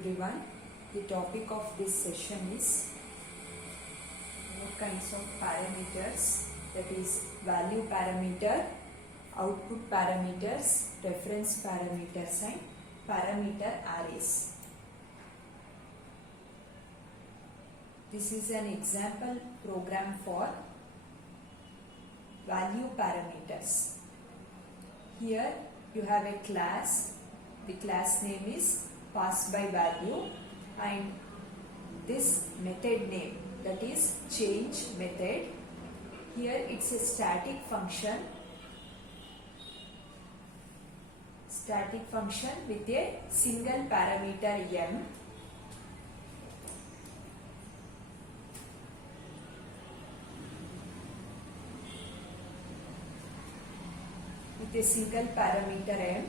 everyone. The topic of this session is what kinds of parameters, that is value parameter, output parameters, reference parameters and parameter arrays. This is an example program for value parameters. Here you have a class. The class name is pass by value and this method name, that is change method. Here it's a static function with a single parameter m. With a single parameter m,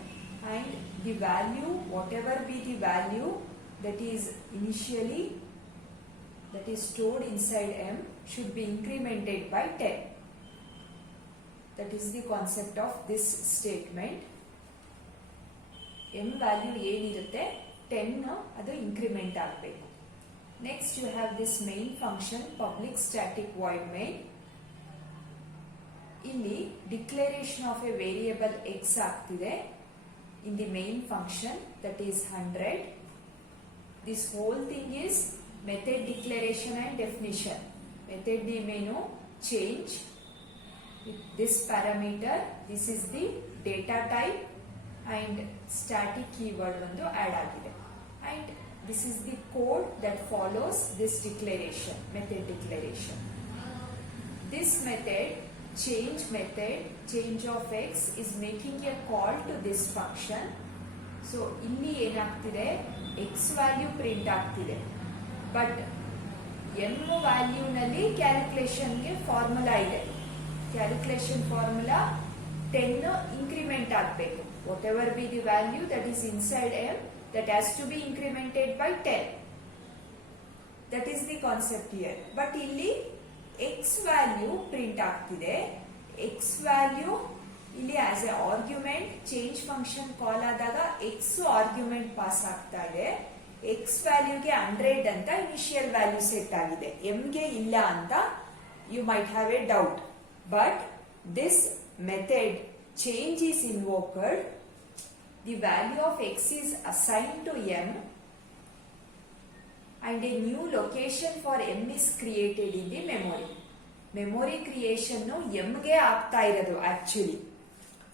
and the value, whatever be the value that is initially, that is stored inside m, should be incremented by 10. That is the concept of this statement. m value ಏನಿರುತ್ತೆ 10 ಅದು increment ಆಗಬೇಕು. Next you have this main function public static void main. ಇಲ್ಲಿ declaration of a variable x ಆಗ್ತಿದೆ in the main function, that is 100. This whole thing is method declaration and definition. Method name ಏನು change. With this parameter, this is the data type and static keyword ಒಂದು add ಆಗಿದೆ. And this is the code that follows this declaration, method declaration. This method, change of x, is making a call to this function. So ಇಲ್ಲಿ ಏನಾಗ್ತಿದೆ, x value print ಆಗ್ತಿದೆ, but m value ನಲ್ಲಿ calculation ಗೆ formula ಇದೆ. Calculation formula 10 increment ಆಗಬೇಕು. Whatever be the value that is inside m, that has to be incremented by 10. That is the concept here. But ಇಲ್ಲಿ x value print ಆಗ್ತಿದೆ. x value ಇಲ್ಲಿ as a argument change function call ಆದಾಗ x argument pass ಆಗ್ತಾ ಇದೆ. x value ಗೆ 100 ಅಂತ initial value set ಆಗಿದೆ. m ಗೆ ಇಲ್ಲ ಅಂತ you might have a doubt. But this method change is invoked. The value of x is assigned to m and a new location for m is created in the memory. Memory creation m ಗೆ ಆಗ್ತಾ ಇರೋದು. Actually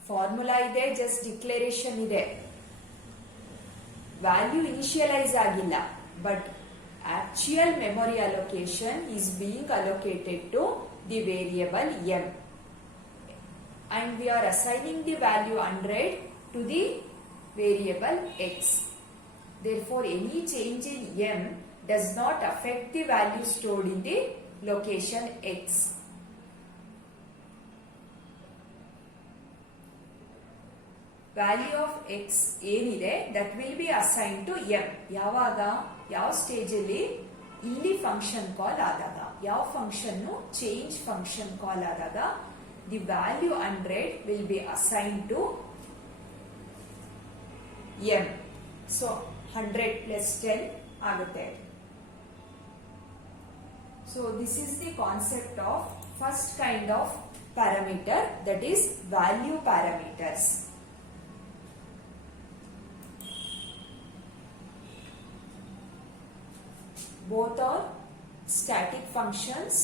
formula ಇದೆ, just declaration ಇದೆ, value initialise ಆಗಿಲ್ಲ. But actual memory allocation is being allocated to the variable m and we are assigning the value 100 to the variable x. Therefore, any change in m does not affect the value stored in the location x. Value of x ಏನಿದೆ that will be assigned to m. ಯಾವಾಗ, ಯಾವ stage ಅಲ್ಲಿ, ಇಲ್ಲಿ function call ಆದಾಗ, ಯಾವ function change function call ಆದಾಗ the value 100 will be assigned to m. So 100 plus 10 ಆಗುತ್ತೆ. So this is the concept of first kind of parameter, that is value parameters. Both are static functions.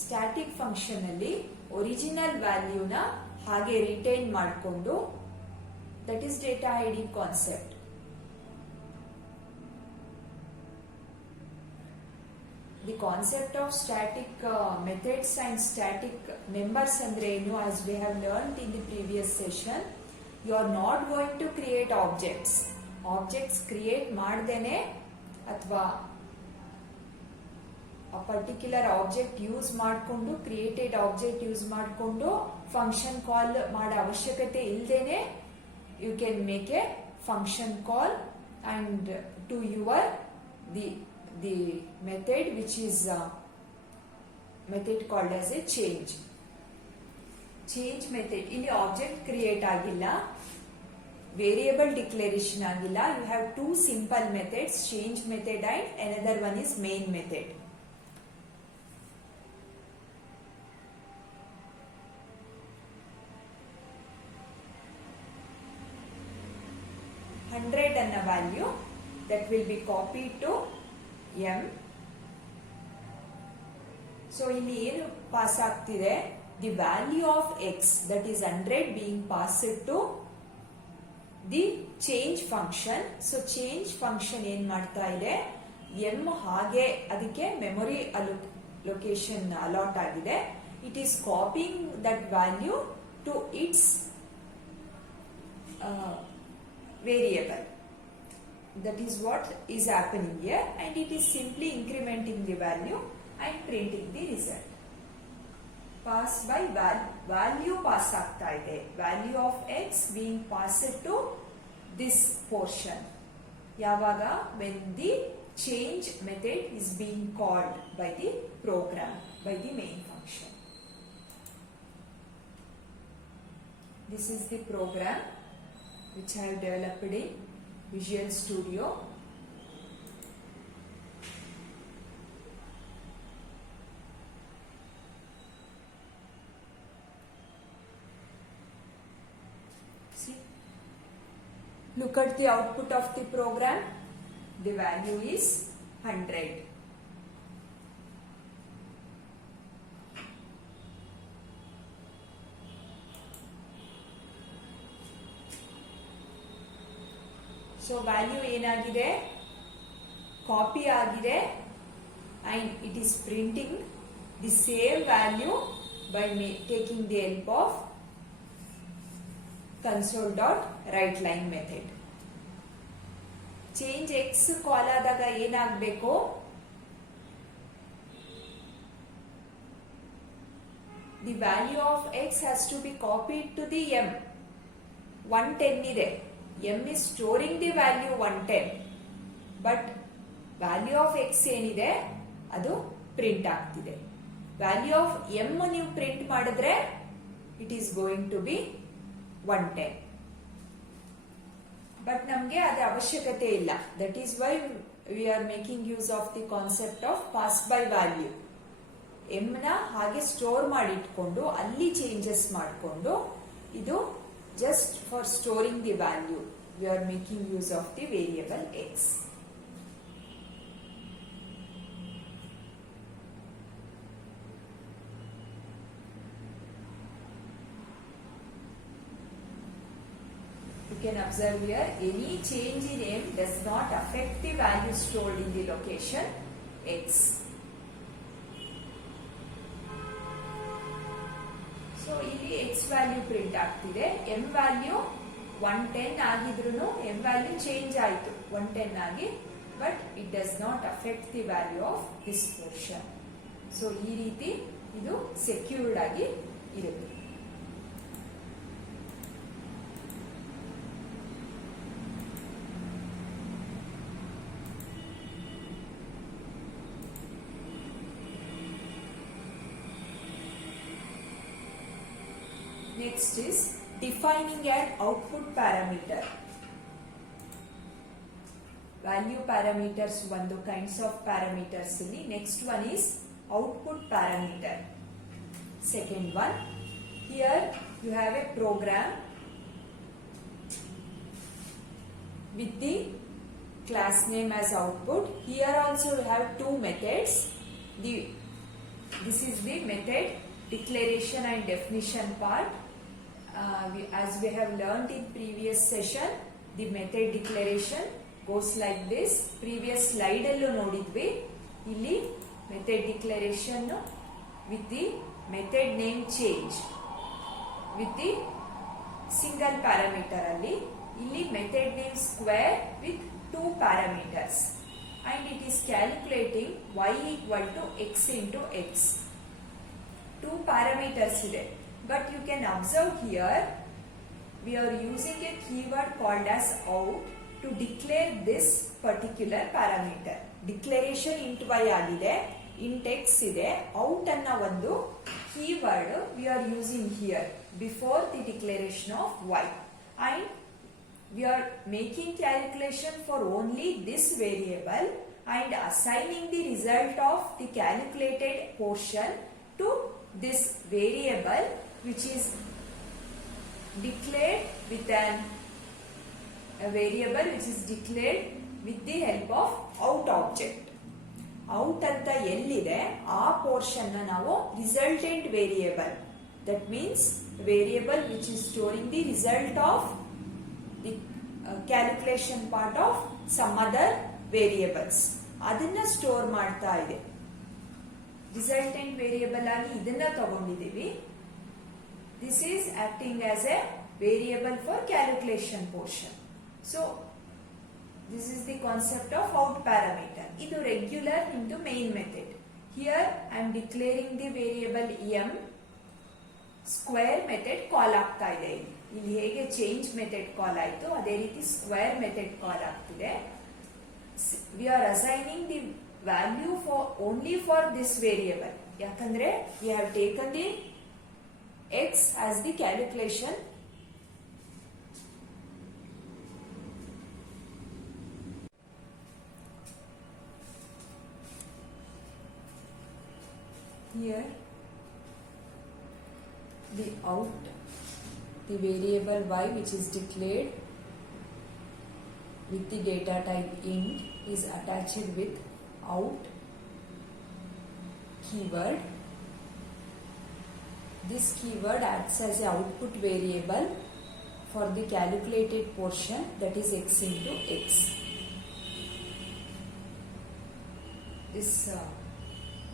Static function ಅಲ್ಲಿ original ವ್ಯಾಲ್ಯೂನ ಹಾಗೆ retain ಮಾಡಿಕೊಂಡು, that is data hiding concept. The concept of static methods and static members ಅಂದ್ರೆ ಏನು, as we have learned in the previous session, you are not going to create objects create ಮಾಡ್ದೇನೆ ಅಥವಾ a particular object use ಮಾಡಿಕೊಂಡು, created object use ಮಾಡಿಕೊಂಡು function call ಮಾಡೋ ಅವಶ್ಯಕತೆ ಇಲ್ಲದೇನೆ you can make a function call and to your the method which is method called as a change method. ಇಲ್ಲಿ object create ಆಗಿಲ್ಲ, variable declaration ಆಗಿಲ್ಲ. You have two simple methods, change method and another one is main method. Hundred ಅನ್ನ value that will be copied to m. So ಇಲ್ಲಿ ಏನು pass ಆಗ್ತಿದೆ, the value of X that is 100 being passed to the change function. So change function ಏನ್ ಮಾಡ್ತಾ ಇದೆ, M ಹಾಗೆ ಅದಕ್ಕೆ memory location allot ಆಗಿದೆ. It is copying that value to its variable. That is what is happening here, and it is simply incrementing the value and printing the result. Pass by value pass ಆಗ್ತಾ ಇದೆ. Value of x being passed to this portion. ಯಾವಾಗ when the change method is being called by the program, by the main function. This is the program which I have developed in Visual Studio. See, look at the output of the program. The value is 100. So value ಏನಾಗಿದೆ, copy ಆಗಿದೆ and it is printing the same value by taking the help of console.writeLine method. Change X call ಆದಾಗ ಏನಾಗಬೇಕು, the value of X has to be copied to the M. 110 ಇದೆ, m is storing the value 110, but value of x ಏನಿದೆ ಅದು print ಆಗ್ತಿದೆ. Value of m ನೀವು print ಮಾಡಿದ್ರೆ it is going to be 110, but ನಮಗೆ ಅದರ ಅವಶ್ಯಕತೆ ಇಲ್ಲ. That is why we are making use of the concept of pass by value. m ನ ಹಾಗೆ ಸ್ಟೋರ್ ಮಾಡಿಟ್ಕೊಂಡು ಅಲ್ಲಿ ಚೇಂಜಸ್ ಮಾಡಿಕೊಂಡು, ಇದು just for storing the value we are making use of the variable x. You can observe here, any change in m does not affect the value stored in the location x. So ಇಲ್ಲಿ X value print ಆಗ್ತಿದೆ. M value 110 ಆಗಿದ್ರು M value change ಆಯಿತು 110 ಆಗಿ, but it does not affect the value of this portion. So ಈ ರೀತಿ ಇದು secured ಆಗಿ ಇರುತ್ತೆ. Next is defining an output parameter. Value parameters ಒಂದು kinds of parameters ಇಲ್ಲಿ. Next one is output parameter. Second one, here you have a program with the class name as output. Here also you have two methods. This is the method declaration and definition part. As we have learned in previous session, the method declaration goes like this. Previous slide allu nodidvi, illi method declaration with the method name change with the single parameter alli, illi method name square with two parameters, and it is calculating y equal to x into x. Two parameters ide, but you can observe here we are using a keyword called as out to declare this particular parameter. Declaration int y agide, int x ide, out anna ಒಂದು keyword we are using here before the declaration of y, and we are making calculation for only this variable and assigning the result of the calculated portion to this variable which is declared with a variable which is declared with the help of out object. Out ಅಂತ ಎಲ್ಲಿದೆ ಆ portion ನಾವು resultant variable, that means variable which is storing the result of the calculation part of some other variables, ಅದನ್ನ store ಮಾಡ್ತಾ ಇದೆ. Resultant variable ಆಗಿ ಇದನ್ನ ತಗೊಂಡಿದ್ದೀವಿ. This is acting as a variable for calculation portion. So this is the concept of out parameter. Idu regular into main method. Here I am declaring the variable m, square method call ಆಗ್ತಾ ಇದೆ. ಇಲ್ಲಿ ಹೇಗೆ change method call ಆಯಿತು ಅದೇ ರೀತಿ square method call ಆಗ್ತಿದೆ. We are assigning the value for only for this variable. ಯಾಕಂದ್ರೆ we have taken the x as the calculation. Here the out, the variable y which is declared with the data type int is attached with out keyword. This keyword acts as a output variable for the calculated portion, that is x into x. This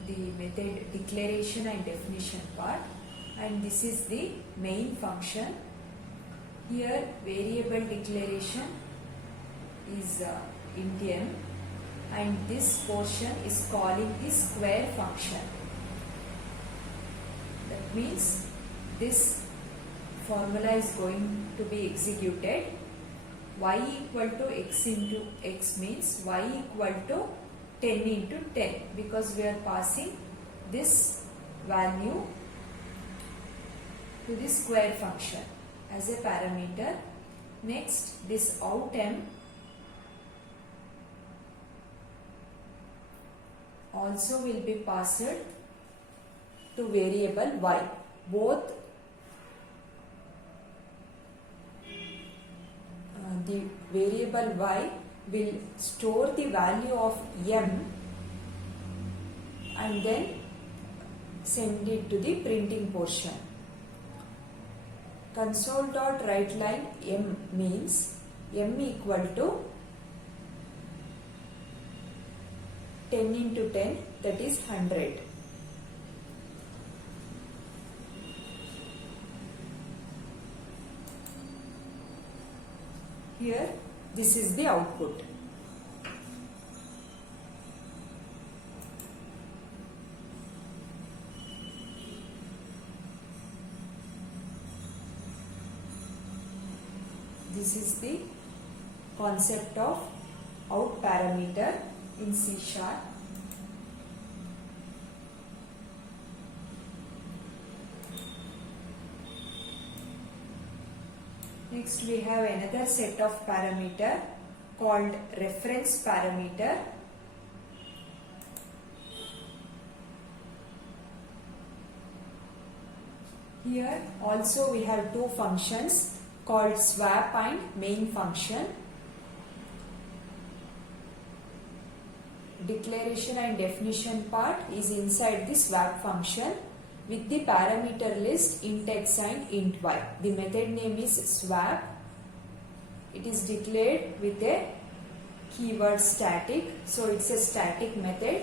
the method declaration and definition part, and this is the main function. Here variable declaration is int m, and this portion is calling the square function. That means this formula is going to be executed. Y equal to x into x means y equal to 10 into 10, because we are passing this value to the square function as a parameter. Next, this out m also will be passed to variable y. Both the variable y will store the value of m and then send it to the printing portion. Console.WriteLine m means m equal to 10 into 10, that is 100. Here this is the output. This is the concept of out parameter in C#. Next we have another set of parameter called reference parameter. Here also we have two functions called swap and main function. Declaration and definition part is inside the swap function with the parameter list int x and int y. The method name is swap. It is declared with a keyword static, so it's a static method.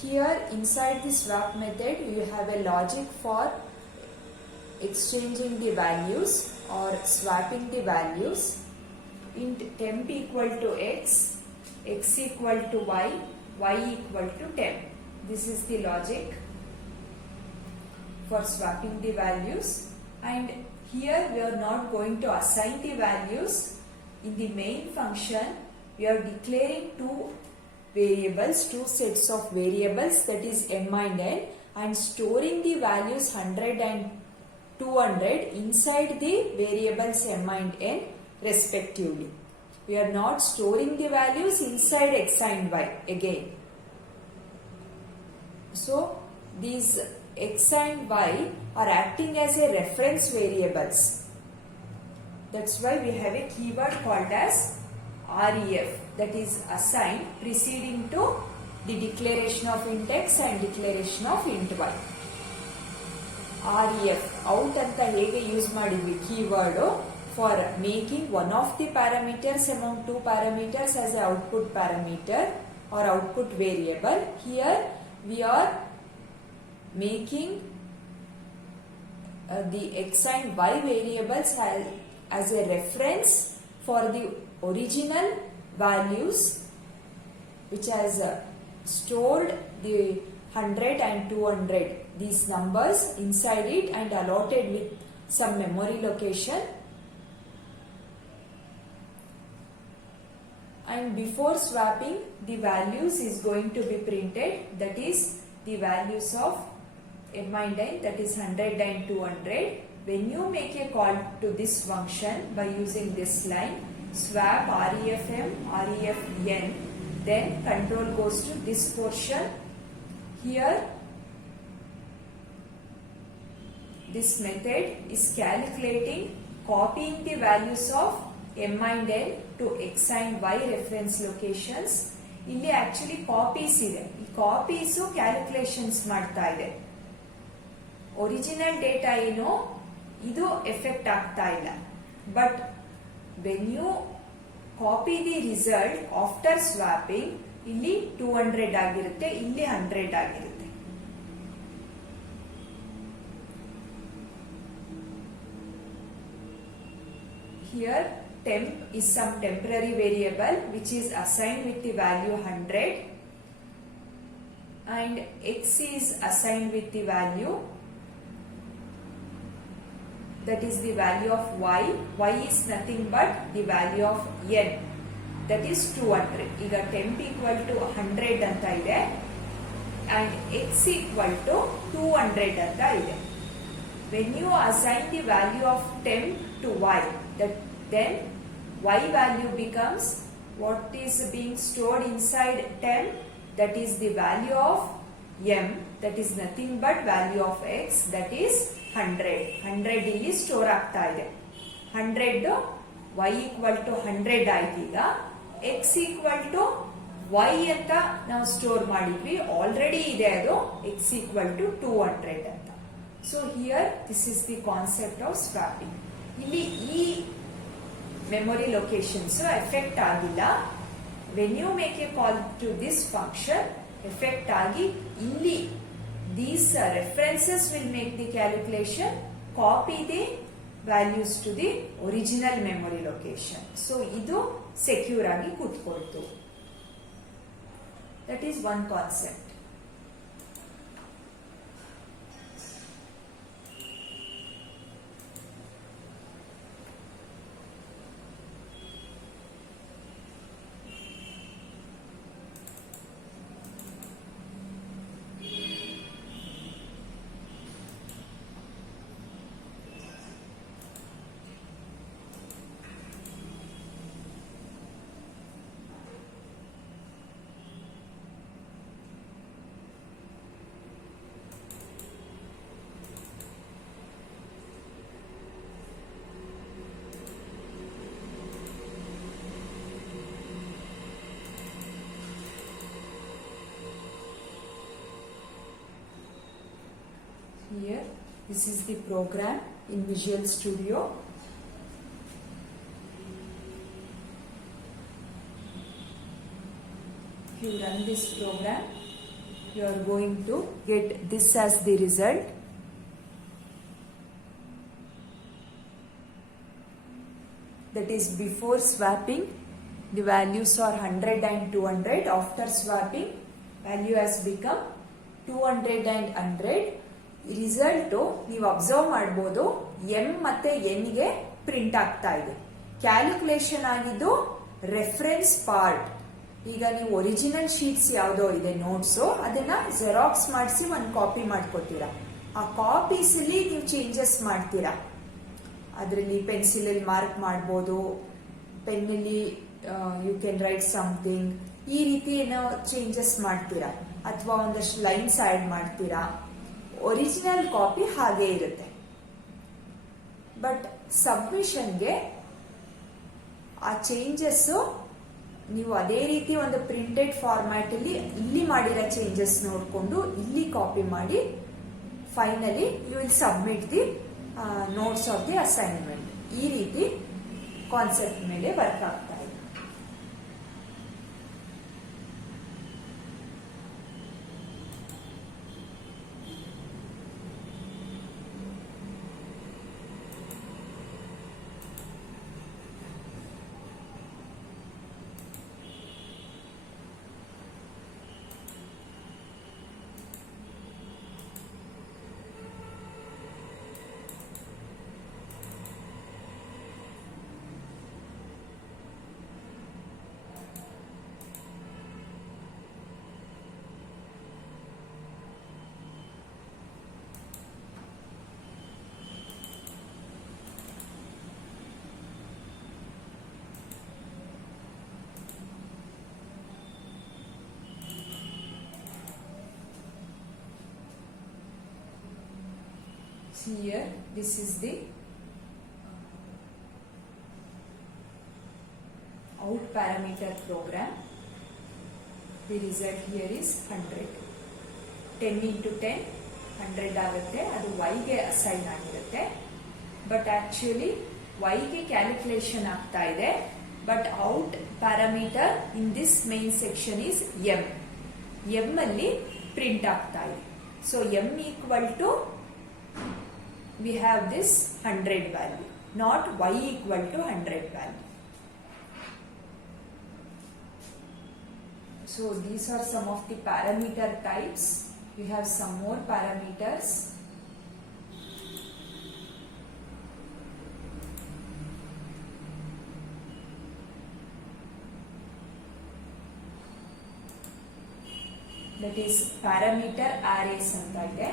Here inside the swap method you have a logic for exchanging the values or swapping the values. Int temp equal to x, x equal to y, y equal to temp. This is the logic for swapping the values, and here we are not going to assign the values. In the main function we are declaring two variables, two sets of variables, that is m and n, and storing the values 100 and 200 inside the variables m and n respectively. We are not storing the values inside x and y again. So these x and y are acting as a reference variables. That's why we have a keyword called as REF, that is assigned preceding to the declaration of int x and declaration of int y. REF out anta hege use madidvi keyword for making one of the parameters among two parameters as an output parameter or output variable. Here we are making the x and y variables as a reference for the original values which has stored the 100 and 200, these numbers inside it and allotted with some memory location. And before swapping, the values is going to be printed, that is the values of m and n, that is 100 and 200. When you make a call to this function by using this line, swap refm, refn, then control goes to this portion. Here this method is calculating, copying the values of m and n to x and y reference locations. ಇಲ್ಲಿ actually copies ಇದೆ, ಈ copies calculations ಮಾಡ್ತಾ ಇದೆ. Original data ಏನು ಇದು effect ಆಗ್ತಾ ಇಲ್ಲ. But when you copy the result after swapping, ಇಲ್ಲಿ 200 ಆಗಿರುತ್ತೆ, ಇಲ್ಲಿ 100 ಆಗಿರುತ್ತೆ. Here temp is some temporary variable which is assigned with the value 100 and x is assigned with the value, that is the value of y. Y is nothing but the value of n, that is 200. ಈಗ temp equal to 100 ಅಂತ ಇದೆ and x equal to 200 ಅಂತ ಇದೆ. When you assign the value of temp to y, then y value becomes what is being stored inside temp, that is the value of m, that is nothing but value of x, that is 100. 100 ಇಲ್ಲಿ store ಆಗ್ತಾ ಇದೆ. 100 y equal to 100 ಆಯ್ತು. ಈಗ x equal to y ಅಂತ ನಾವು store ಮಾಡಿದ್ವಿ, already ಇದೆ ಅದು x equal to 200 ಅಂತ. So here this is the concept of swapping. ಇಲ್ಲಿ ಈ memory locations affect ಆಗಿಲ್ಲ. when you make a call to this function, effect agi ಇಲ್ಲಿ these references will make the calculation, copy the values to the original memory location. so ಇದು secure ಆಗಿ ಕೂತ್ಕೊಳ್ತು. that is one concept. Here, this is the program in Visual Studio. If you run this program, you are going to get this as the result. That is before swapping, the values are 100 and 200. After swapping, value has become 200 and 100. Result ನೀವು observe ಮಾಡಬಹುದು, M ಮತ್ತೆ N ಗೆ print ಆಗ್ತಾ ಇದೆ. Calculation ಆಗಿದ್ದು reference part. ಈಗ ನೀವು original sheets ಯಾವುದೋ ಇದೆ ನೋಟ್ಸ್, ಅದನ್ನ ಜೆರಾಕ್ಸ್ ಮಾಡಿಸಿ ಒಂದು ಕಾಪಿ ಮಾಡ್ಕೊತೀರಾ. ಆ ಕಾಪೀಸ್ ಅಲ್ಲಿ ನೀವು ಚೇಂಜಸ್ ಮಾಡ್ತೀರಾ. ಅದರಲ್ಲಿ ಪೆನ್ಸಿಲಲ್ಲಿ ಮಾರ್ಕ್ ಮಾಡ್ಬೋದು, ಪೆನ್ನಲ್ಲಿ ಯು ಕ್ಯಾನ್ ರೈಟ್ ಸಮಥಿಂಗ್, ಈ ರೀತಿ ಏನೋ ಚೇಂಜಸ್ ಮಾಡ್ತೀರಾ ಅಥವಾ ಒಂದಷ್ಟು ಲೈನ್ಸ್ ಆಡ್ ಮಾಡ್ತೀರಾ. ಒರಿಜಿನಲ್ ಕಾಪಿ ಹಾಗೆ ಇರುತ್ತೆ. ಬಟ್ ಸಬ್ಮಿಷನ್ಗೆ ಆ ಚೇಂಜಸ್ ನೀವು ಅದೇ ರೀತಿ ಒಂದು ಪ್ರಿಂಟೆಡ್ ಫಾರ್ಮ್ಯಾಟ್ ಅಲ್ಲಿ ಇಲ್ಲಿ ಮಾಡಿರೋ ಚೇಂಜಸ್ ನೋಡಿಕೊಂಡು ಇಲ್ಲಿ ಕಾಪಿ ಮಾಡಿ finally you will submit the notes of the assignment. ಈ ರೀತಿ ಕಾನ್ಸೆಪ್ಟ್ ಮೇಲೆ ವರ್ಕ್ ಆಗ್ತಾ ಇದೆ. Here this is the out parameter program. The result here is 100. 10 into 10 100 ಆಗುತ್ತೆ. ಅದು y ಗೆ ಅಸೈನ್ ಆಗಿರುತ್ತೆ. ಬಟ್ ಆಕ್ಚುಲಿ y ಗೆ ಕ್ಯಾಲ್ಕುಲೇಷನ್ ಆಗ್ತಾ ಇದೆ. But out parameter in this main section is m ಅಲ್ಲಿ ಪ್ರಿಂಟ್ ಆಗ್ತಾ ಇದೆ. So m equal to we have this 100 value, not y equal to 100 value. So these are some of the parameter types. We have some more parameters. That is parameter arrays anta ide.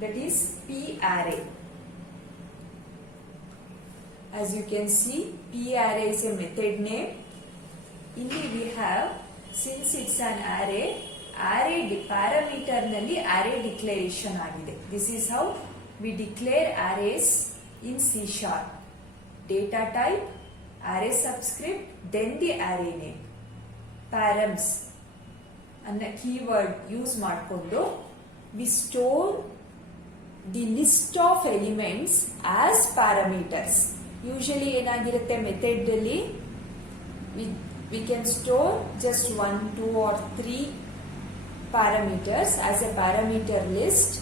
That is P array. As you can see, P array is a method name. ಇಲ್ಲಿ we have, since it's an array parameter ನಲ್ಲಿ array declaration ಆಗಿದೆ. This is how we declare arrays in C#. Data type, array subscript, then the array name. Params ಅನ್ನೋ keyword use ಮಾಡಿಕೊಂಡು we store the list of elements as parameters. Usually ಏನಾಗಿರುತ್ತೆ method ಅಲ್ಲಿ we can store just 1, 2 or 3 parameters as a parameter list,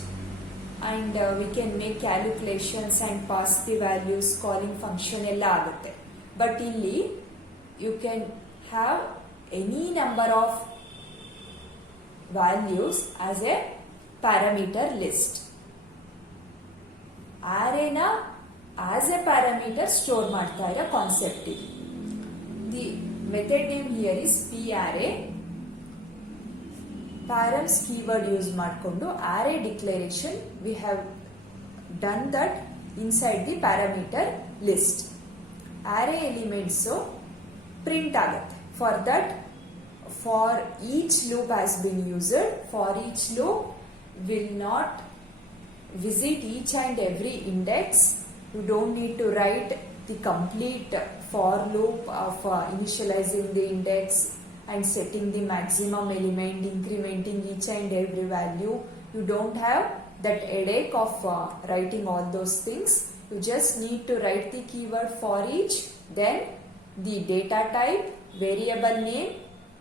and we can make calculations and pass the values, calling function ಎಲ್ಲ ಆಗುತ್ತೆ. But ಇಲ್ಲಿ you can have any number of values as a parameter list. arrayನ as a parameter store ಮಾಡ್ತಾ ಇರೋ concept ಇದು. The method name here is p array. params keyword use ಮಾಡಿಕೊಂಡು array declaration we have done that inside the parameter list. array elements print ಆಗುತ್ತೆ. for that, for each loop has been used. for each loop will not visit each and every index. You don't need to write the complete for loop of initializing the index and setting the maximum element, incrementing each and every value. You don't have that headache of writing all those things. You just need to write the keyword for each, then the data type, variable name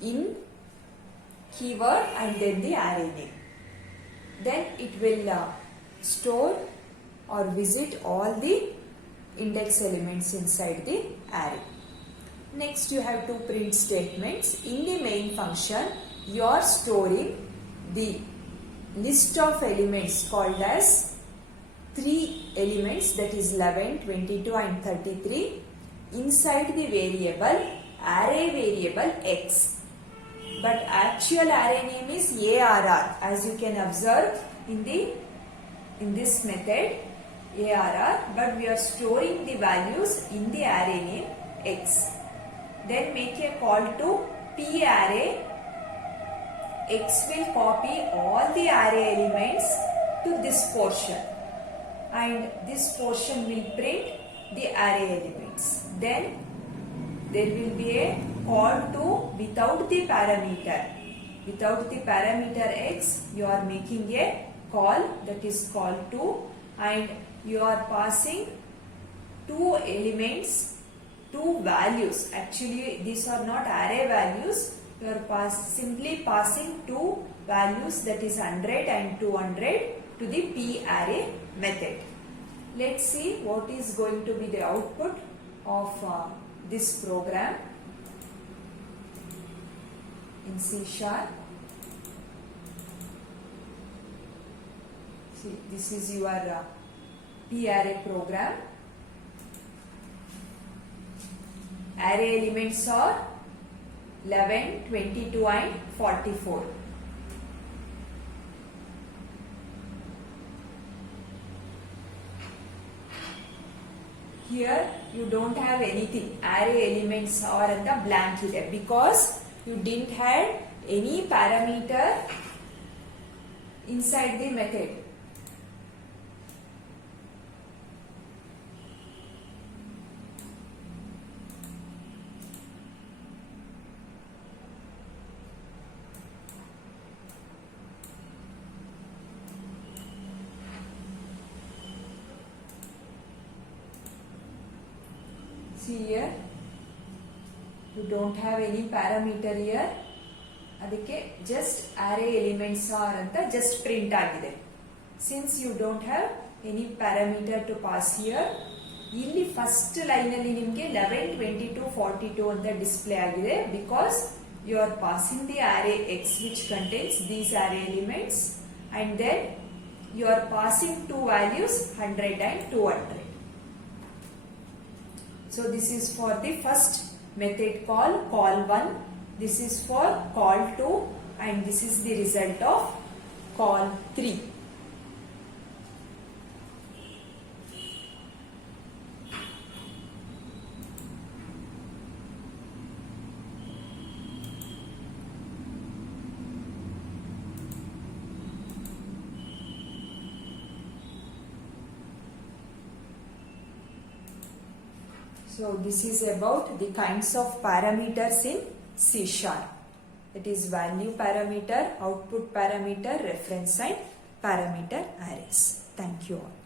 in keyword, and then the array name. Then it will store or visit all the index elements inside the array. Next, you have two print statements. In the main function, you are storing the list of elements called as 3 elements, that is 11, 22 and 33 inside the variable array variable x. but actual array name is ARR, as you can observe in this method ARR, but we are storing the values in the array name X. Then make a call to PArray. X will copy all the array elements to this portion, and this portion will print the array elements. Then there will be a call to without the parameter. Without the parameter X, you are making a call, that is call to, and you are passing two elements, two values. Actually, these are not array values. You are simply passing two values, that is 100 and 200, to the PArray method. Let's see what is going to be the output of this program in C#. See, this is your PArray program. Array elements are 11, 22 and 44. Here you don't have anything. Array elements are in the blank here because you didn't have any parameter inside the method. See here, you don't have any parameter here. ಅದಕ್ಕೆ just array elements are ಅಂತ just print ಆಗಿದೆ. Since you don't have any parameter to pass here, ಇಲ್ಲಿ first line ಅಲ್ಲಿ ನಿಮಗೆ 11, 22, 42 ಅಂತ display ಆಗಿದೆ because you are passing the array X which contains these array elements, and then you are passing two values 100 and 200. So this is for the first method call1. This is for call2, and this is the result of call3. So this is about the kinds of parameters in C#. It is value parameter, output parameter, reference and parameter arrays. Thank you all.